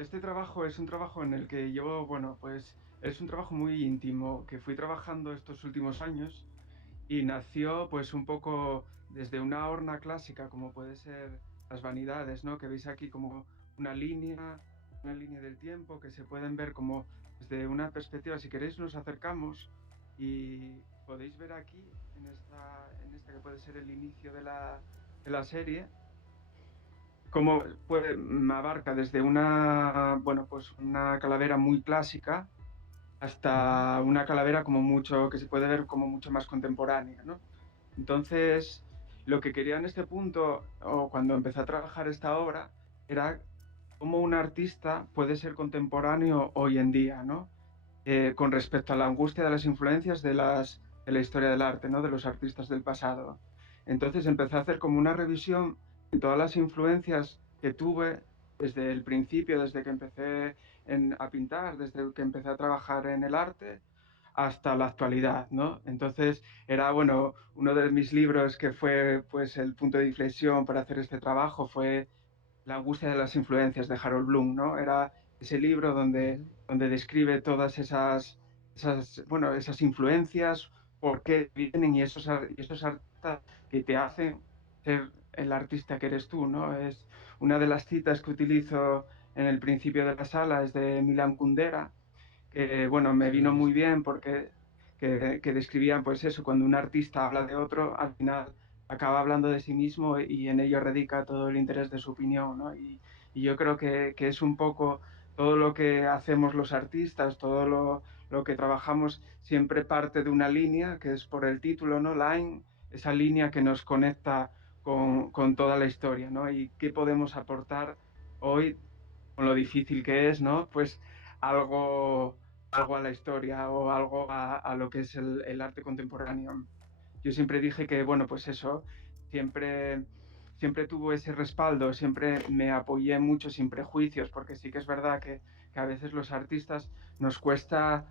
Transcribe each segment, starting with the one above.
este trabajo es un trabajo en el que llevo, bueno, pues es un trabajo muy íntimo que fui trabajando estos últimos años y nació pues un poco desde una horna clásica como puede ser las vanidades, ¿no? Que veis aquí como una una línea del tiempo que se pueden ver como desde una perspectiva. Si queréis nos acercamos y podéis ver aquí en esta que puede ser el inicio de la serie cómo abarca desde una, bueno, pues una calavera muy clásica hasta una calavera como mucho, que se puede ver como mucho más contemporánea, ¿no? Entonces, lo que quería en este punto, o cuando empecé a trabajar esta obra, era cómo un artista puede ser contemporáneo hoy en día, ¿no? Con respecto a la angustia de las influencias de la historia del arte, ¿no? De los artistas del pasado. Entonces empecé a hacer como una revisión de todas las influencias que tuve desde el principio, desde que empecé a pintar, desde que empecé a trabajar en el arte hasta la actualidad, ¿no? Entonces era, bueno, uno de mis libros que fue pues el punto de inflexión para hacer este trabajo fue La angustia de las influencias de Harold Bloom, ¿no? Era ese libro Ujú. donde describe todas bueno, esas influencias, por qué vienen y esos artistas que te hacen ser el artista que eres tú, ¿no? Es una de las citas que utilizo en el principio de la sala, es de Milan Kundera, que, bueno, me Sí, lo he vino muy visto. bien porque que describían, pues eso, cuando un artista habla de otro, al final acaba hablando de sí mismo y en ello radica todo el interés de su opinión, ¿no? Y yo creo que es un poco todo lo que hacemos los artistas, lo que trabajamos, siempre parte de una línea, que es por el título, ¿no? Line, esa línea que nos conecta con toda la historia, ¿no? Y qué podemos aportar hoy con lo difícil que es, ¿no? Pues algo, algo a la historia o algo a lo que es el arte contemporáneo. Yo siempre dije que, bueno, pues eso, siempre, siempre tuvo ese respaldo, siempre me apoyé mucho sin prejuicios, porque sí que es verdad que a veces los artistas nos cuesta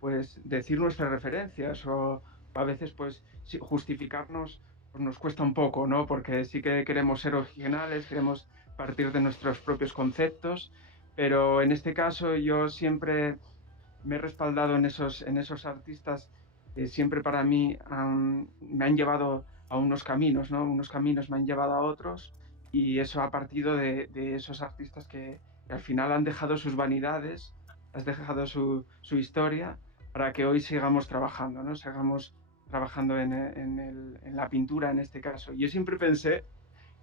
pues decir nuestras referencias o a veces pues sí, justificarnos pues nos cuesta un poco, ¿no? Porque sí que queremos ser originales, queremos partir de nuestros propios conceptos, pero en este caso yo siempre me he respaldado en esos artistas que siempre para mí me han llevado a unos caminos, ¿no? Unos caminos me han llevado a otros y eso ha partido de esos artistas que al final han dejado sus vanidades, has dejado su historia para que hoy sigamos trabajando, ¿no? Sigamos trabajando en la pintura en este caso. Yo siempre pensé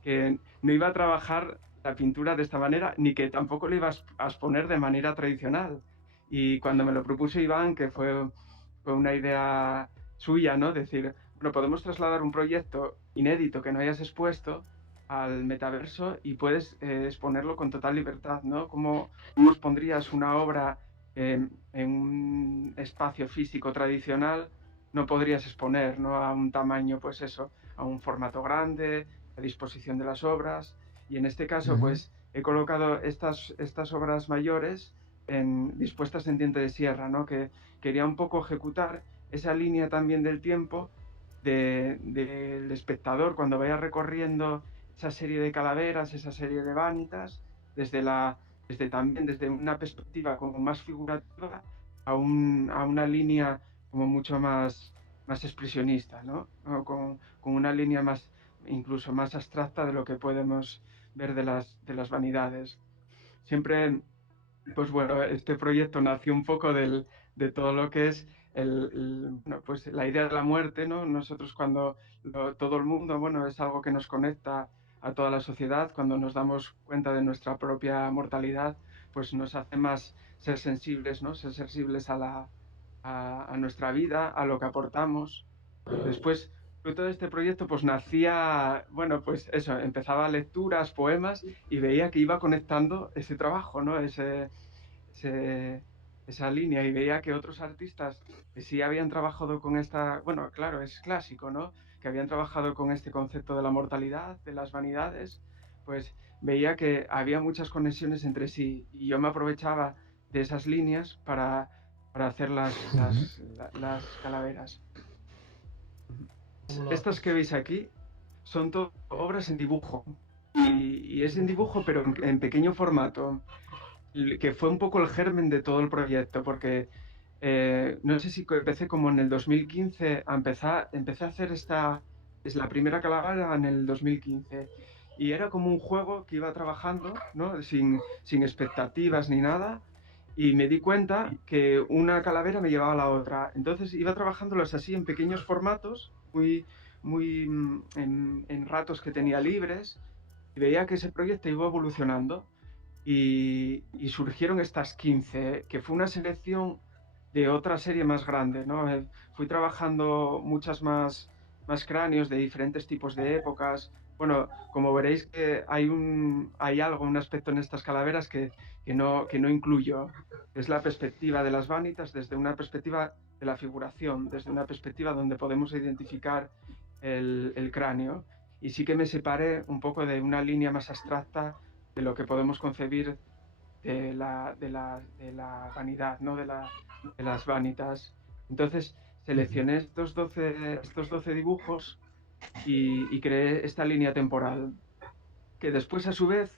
que no iba a trabajar la pintura de esta manera, ni que tampoco le iba a exponer de manera tradicional. Y cuando me lo propuso Iván, fue una idea suya, ¿no? Decir, bueno, podemos trasladar un proyecto inédito que no hayas expuesto al metaverso y puedes exponerlo con total libertad, ¿no? ¿Cómo expondrías una obra en un espacio físico tradicional? No podrías exponer, ¿no? A un tamaño, pues eso, a un formato grande, a disposición de las obras. Y en este caso, Ujú. pues he colocado estas obras mayores dispuestas en diente de sierra, ¿no? Que quería un poco ejecutar esa línea también del tiempo del espectador cuando vaya recorriendo esa serie de calaveras, esa serie de vanitas, desde también desde una perspectiva como más figurativa a una línea como mucho más expresionista, ¿no? O con una línea más, incluso más abstracta de lo que podemos ver de las vanidades. Siempre, pues bueno, este proyecto nació un poco de todo lo que es bueno, pues la idea de la muerte, ¿no? Nosotros cuando todo el mundo, bueno, es algo que nos conecta a toda la sociedad, cuando nos damos cuenta de nuestra propia mortalidad, pues nos hace más ser sensibles, ¿no? Ser sensibles a nuestra vida, a lo que aportamos. Después, fruto de este proyecto, pues nacía, bueno, pues eso, empezaba lecturas, poemas y veía que iba conectando ese trabajo, ¿no? Ese- esa línea y veía que otros artistas que sí habían trabajado con esta, bueno, claro, es clásico, ¿no? Que habían trabajado con este concepto de la mortalidad, de las vanidades, pues veía que había muchas conexiones entre sí y yo me aprovechaba de esas líneas para hacer Ujú. las calaveras. ¿Cómo lo Estas que haces? veis aquí son obras en dibujo y es en dibujo pero en pequeño formato. que fue un poco el germen de todo el proyecto, porque no sé si empecé como en el 2015, empecé a hacer es la primera calavera en el 2015, y era como un juego que iba trabajando, ¿no? Sin expectativas ni nada, y me di cuenta que una calavera me llevaba a la otra. Entonces iba trabajándolos así en pequeños formatos, en ratos que tenía libres, y veía que ese proyecto iba evolucionando y surgieron estas 15 que fue una selección de otra serie más grande, ¿no? Fui trabajando más cráneos de diferentes tipos de épocas. Bueno, como veréis que hay algo, un aspecto en estas calaveras que no incluyo. Es la perspectiva de las vanitas desde una perspectiva de la figuración, desde una perspectiva donde podemos identificar el cráneo. Y sí que me separé un poco de una línea más abstracta de lo que podemos concebir de la vanidad, ¿no? De las vanitas. Entonces seleccioné estos 12 dibujos y creé esta línea temporal, que después a su vez,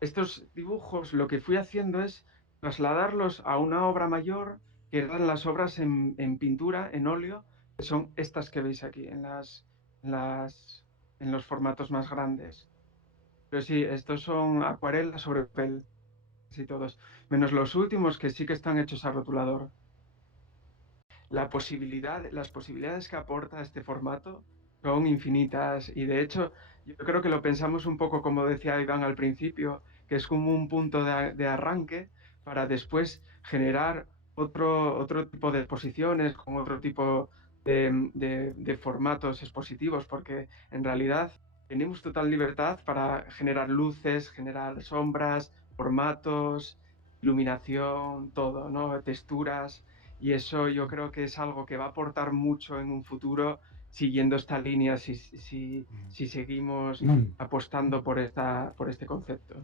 estos dibujos lo que fui haciendo es trasladarlos a una obra mayor, que eran las obras en pintura, en óleo, que son estas que veis aquí, en las, en los formatos más grandes. Pero sí, estos son acuarelas sobre papel, sí todos, menos los últimos que sí que están hechos a rotulador. Las posibilidades que aporta este formato son infinitas y de hecho yo creo que lo pensamos un poco como decía Iván al principio, que es como un punto de arranque para después generar otro tipo de exposiciones con otro tipo de formatos expositivos, porque en realidad tenemos total libertad para generar luces, generar sombras, formatos, iluminación, todo, ¿no? Texturas. Y eso yo creo que es algo que va a aportar mucho en un futuro siguiendo esta línea si seguimos Mm. apostando por este concepto.